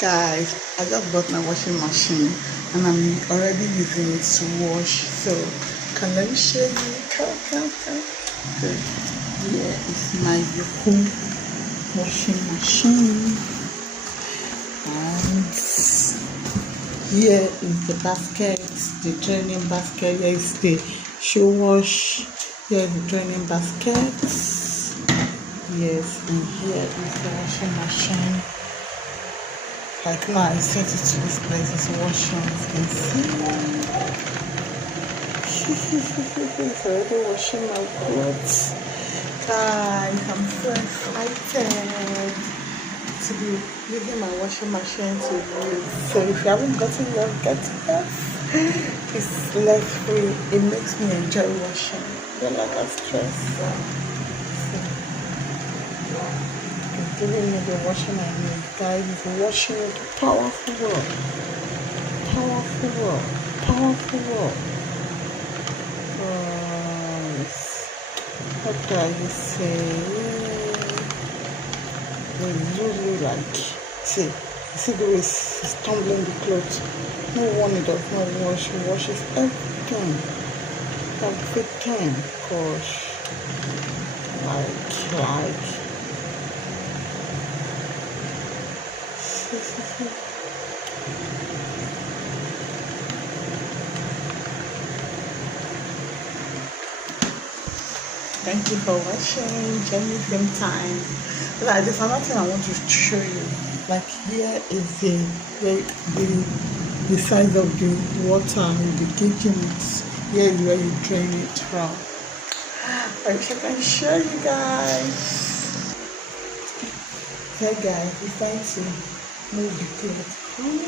Guys, I just bought my washing machine and I'm already using it to wash. So, can let me show you? Come. So, here is my Yoko washing machine, and here is the basket, the draining basket. Here is the shoe wash. Here is the draining basket. Yes, and here is the washing machine. Like now, I set it to this place. It's washing. As you can see, it's already washing my clothes. Guys, I'm so excited to be using my washing machine to use. So if you haven't gotten yours, get yours. It's less free. It makes me enjoy washing. You're like a stress. Giving me the washing I need, guys. It's washing with powerful work. What do I say? It's really like, see the way it's tumbling the clothes. No one it does not wash. It washes everything. Gosh, like. Thank you for watching. Join me same time. Like, there's another thing I want to show you. Like, here is the size of the water in the kitchen. Here is where you drain it from. I wish I can show you guys. Hey guys, we try to move the cloth from it.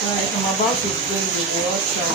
Alright, I'm about to drain the water.